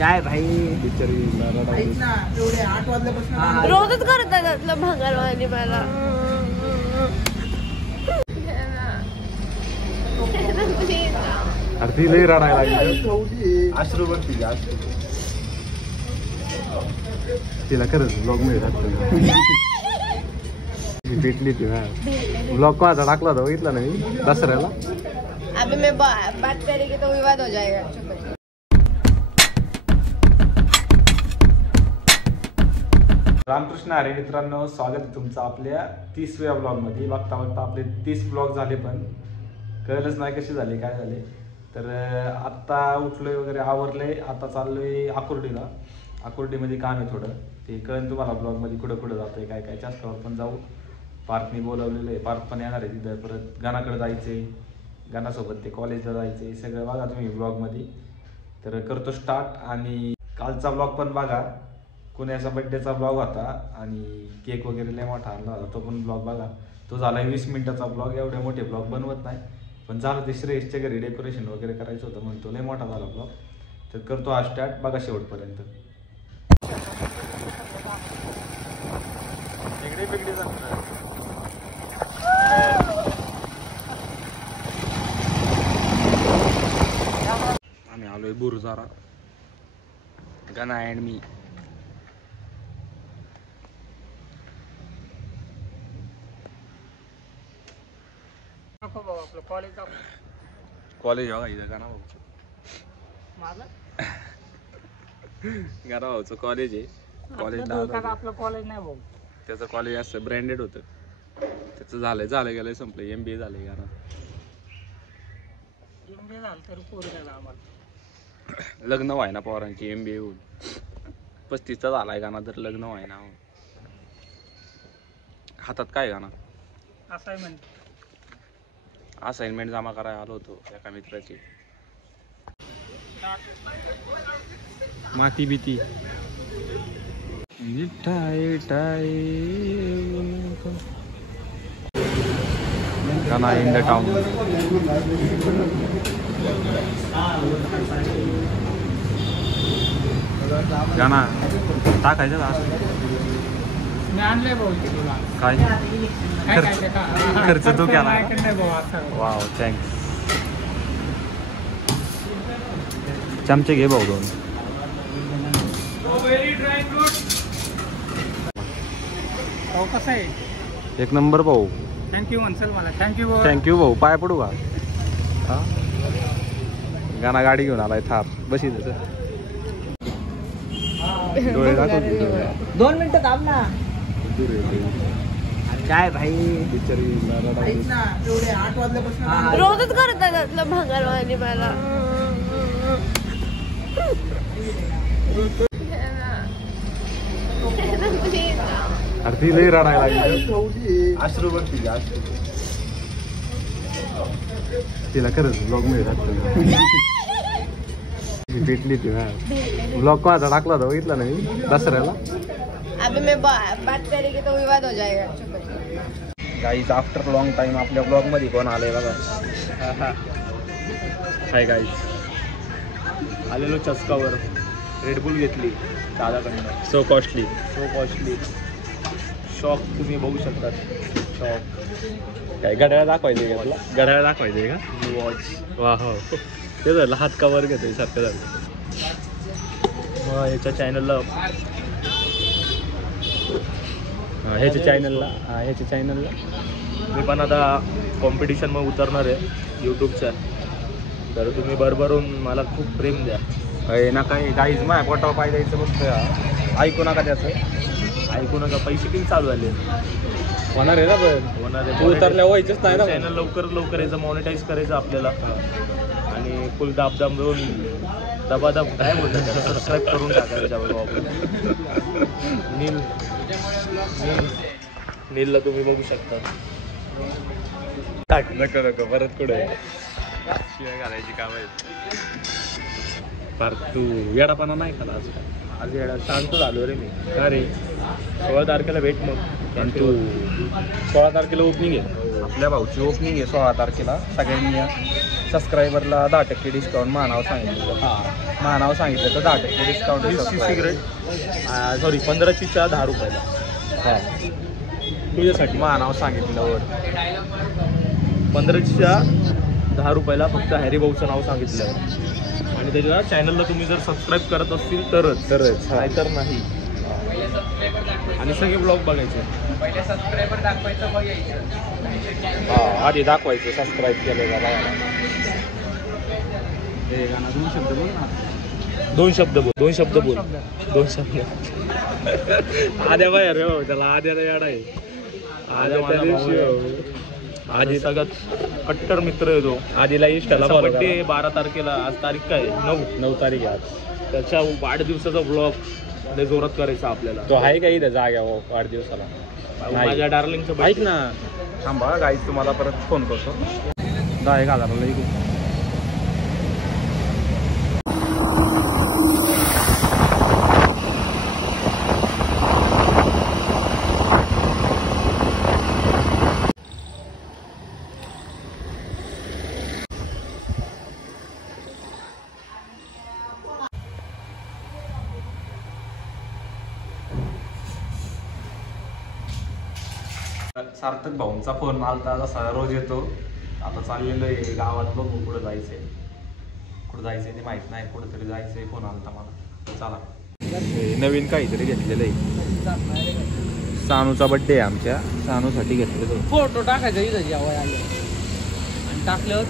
काय भाई बिचारी ना एवढे 8 वाजल्यापासून रोजच करतात त्यातलं भंगारवाणी मला. अरे ती लई रडायला लागली. अश्रू बघ तिचे अश्रू. तिला खरंच ब्लॉग मध्ये भेटली ती ना. ब्लॉग कोणाचा टाकला होता बघितला ना मी दसऱ्याला. अभी मैं बात करेंगे तो विवाद हो जाएगा. रामकृष्ण हरी मित्रांनो, स्वागत आहे तुमचं आपल्या 30व्या ब्लॉगमध्ये. बघता बघता आपले 30 ब्लॉग झाले, पण कळलंच नाही कसे झाले काय झाले. तर आत्ता उठलोय वगैरे आवरलंय, आता चाललोय आकुर्डीला. आकुर्डीमध्ये काम आहे थोडं, ते कळेल तुम्हाला ब्लॉगमध्ये कुठं कुठं जातोय काय काय. जास्तवर पण जाऊ. पार्कने बोलावलेलं आहे, पार्क पण येणार आहे तिथं. परत गाणाकडे जायचंय, गाणासोबत ते कॉलेजला जायचंय. सगळं बघा तुम्ही ब्लॉगमध्ये. तर करतो स्टार्ट. आणि कालचा ब्लॉग पण बघा, कुणाचा बड्डेचा ब्लॉग होता आणि केक वगैरे लय मोठा आणला होता, तो पण ब्लॉग बघा. तो झाला 20 मिनिटाचा ब्लॉग. एवढे मोठे ब्लॉग बनवत नाही, पण झालं ते श्रेयसच्या घरी डेकोरेशन वगैरे करायचं होतं म्हणून तो लय मोठा झाला ब्लॉग. तर करतो हा स्टार्ट, बघा शेवटपर्यंत. आम्ही आलोय बुरजारा, गणा अँड मी. आपलं कॉलेज कॉलेज बघा इथं गाणा भाऊचं. गाणा भाऊचं कॉलेज आहे. कॉलेज आपलं कॉलेज नाही भाऊ, त्याचं कॉलेज असं ब्रँडेड होतं. त्याचं झालंय गेलंय संपलं. MBA झालंय गाणं. MBA झालं तर पोरी झाला आम्हाला. लग्न व्हाय ना पोरांची MBA होऊन. 35चा झालाय गाणं, तर लग्न व्हाय ना. हातात काय गाणं असाइनमेंट जमा करायला आलो होतो एका मित्राची. माती भीती गाणा इन द टाउन. गाणा टाकायचं मी आणलंय भाऊ तुला. काय खर्च तो केला. Wow thanks. चमचे घे भाऊ 2. भाऊ कसं आहे? एक नंबर भाऊ. थँक्यू म्हणसेल मला. थँक्यू भाऊ. पाय पडू का? हा गाणा गाडी घेऊन आलाय थार. बशी त्याचं डोळे दाखव. 2 मिनिटं थांब ना. काय भाई बिचारी ना एवढे 8 वाजल्यापासून रोजच करतात त्यातलं भंगारवाणी मला. अरे ती लई रडायला लागली. अश्रू बघ तिचे अश्रू. तिला खरंच ब्लॉग मध्ये भेटली ती ना. ब्लॉग कोणाचा टाकला होता बघितला ना मी दसऱ्याला. अभी मैं बात करेंगे तो विवाद हो जाएगा. गाईज आफ्टर लॉंग टाइम आपल्या ब्लॉग मध्ये कोण आलंय बघा. हाय गाईज, आलेलो चस्कावर. रेडबुल घेतली दादाकडनं. सो कॉस्टली शॉक तुम्ही बघू शकता. शॉक काय घड्याळ दाखवायचे का तुला? घड्याळ दाखवायचे का? वॉच. वा हो, ते झालं हात कवर घेतोय सारखं झालं. मग ह्याच्या चॅनलला मी पण आता कॉम्पिटिशन मग उतरणार आहे यूट्यूबच्या. तर तुम्ही भरभरून मला खूप प्रेम द्या. ना काही गाईज माझ्या पोटावर पाय द्यायचं फक्त. ऐकू नका त्याचं, ऐकू नका. पैसे किती चालू झाले? होणार आहे ना, पण होणार आहे. उतरल्या व्हायचंच नाही ना. चॅनल लवकर याचं मॉनिटाईज करायचं आपल्याला. आणि फुल दाबदाब मिळून दबादब काय बोलतात त्याला सबस्क्राईब करून टाकायच्या नीलला तुम्ही बघू शकता. नको परत कुठे शिवाय घालायची काम आहे. फार तू येडापणा नाही का आज येडा शांत झालो रे मी. का रे 16 तारखेला भेट मग. आणि तू 16 तारखेला ओपनिंग आहे आपल्या भाऊची. ओपनिंग आहे 16 तारखेला. सगळ्यांनी सबस्क्रायबरला 10% डिस्काउंट महानाव सांगितलं तर. महानाव सांगितलं तर 10% डिस्काउंट. 20 सिगरेट सॉरी 15ची चहा 10 रुपयाला. हां तुझ्यासाठी महानाव सांगितलं वर. 15ची चहा 10 रुपयाला फक्त हॅरी भाऊचं नाव सांगितलं. आणि त्याच्या चॅनलला तुम्ही जर सबस्क्राईब करत असतील तरच नाहीतर नाही. आणि सगळे ब्लॉग बघायचे. पहिले सबस्क्रायबर दाखवायचं मग यायचं. हां आधी दाखवायचं सबस्क्राईब केलं का बाया. हे गाणं 2 शब्द बोल ना. 2 शब्द बोल. आद्या बाहेर रे हो, त्याला आद्याला याड आहे. आद्या त्या दिवशी आधी सगळ्यात कट्टर मित्र येतो. आधीला इष्टाला बर्थडे 12 तारखेला. आज तारीख काय 9 तारीख आहे आज. त्याच्या वाढदिवसाचा ब्लॉग लय जोरात करायचा आपल्याला. तो आहे का इथं जाग्या वाढदिवसाला? माझ्या डार्लिंगचं ऐक ना थांबा गाईज तुम्हाला परत फोन करतो. 10,000 इकडे. सार्थक भाऊंचा फोन आलता, जसा रोज येतो. आता चाललेलो आहे गावात, बघू कुठं जायचंय. कुठं जायचंय ते माहित नाही, कुठंतरी जायचंय. फोन आलता मला. तर चला नवीन काहीतरी घेतलेलं आहे. सानूचा बड्डे आहे आमच्या. सानूसाठी घेतलेलं. फोटो टाकायचा इथं जेव्हा आले आणि टाकल्यावर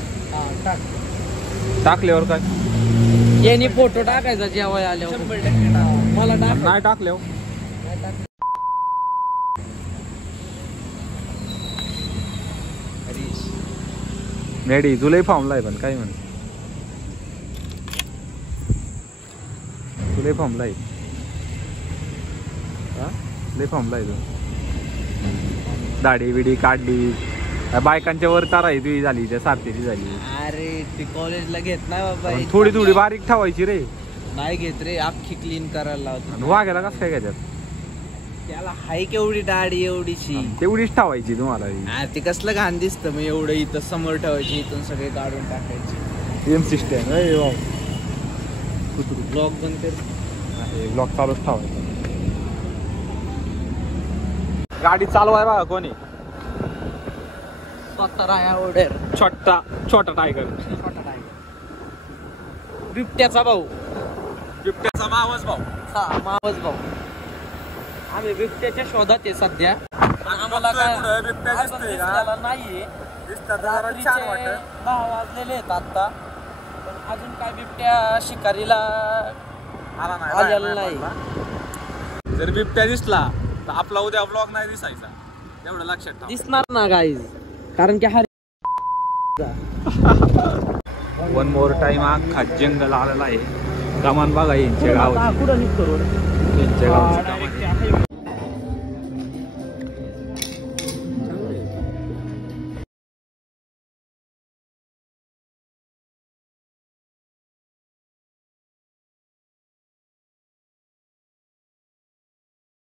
टाकल्यावर काय यांनी फोटो टाकायचा जेव्हा आल्यावर. 100% मला नाही टाकल्यावर रेडी. तुलाही फॉर्मला आहे पण काय म्हण. तुलाही फॉर्मला आहे. लय फॉर्मला आहे तू. दाढी बिडी काढली. बायकांच्या वर तारा आहे तुझी झाली. त्या सारथीची झाली. अरे ते कॉलेजला घेत नाही बाबा. थोडी बारीक ठेवायची रे. नाही घेत रे, अख्खी क्लीन करायला लावतो. आणि वाघायला कसं काय त्याच्यात? त्याला हाय केवढी दाढी एवढीशी. तेवढीच ठेवायची तुम्हाला. ते कसलं घाण दिसतं. मग एवढं इथं समोर ठेवायची, इथून सगळे काढून टाकायचे. एम सिस्टम ब्लॉग बंद कर. ब्लॉक चालूच ठेवायचा. गाडी चालवाय बघा कोणी. स्वतः ऑर्डर. छोटा टायगर. बिबट्याचा भाऊ. बिबट्याचा मावस भाऊ. हा मावस भाऊ. आम्ही बिबट्याच्या शोधात आहे सध्या. आम्हाला काय दिसला नाहीये. रात्रीचे 10 वाजलेले आहेत आता. पण अजून काय बिबट्या शिकारीला आलेला नाही. जर बिबट्या दिसला तर आपला उद्या ब्लॉग नाही दिसायचा. एवढं लक्षात ठेवा. दिसणार ना गाईज, कारण की हा वन मोर टाइम अख्खा जंगल आलेला आहे. कमान बघा यांच्या गावात. यांच्या गावचं कमान.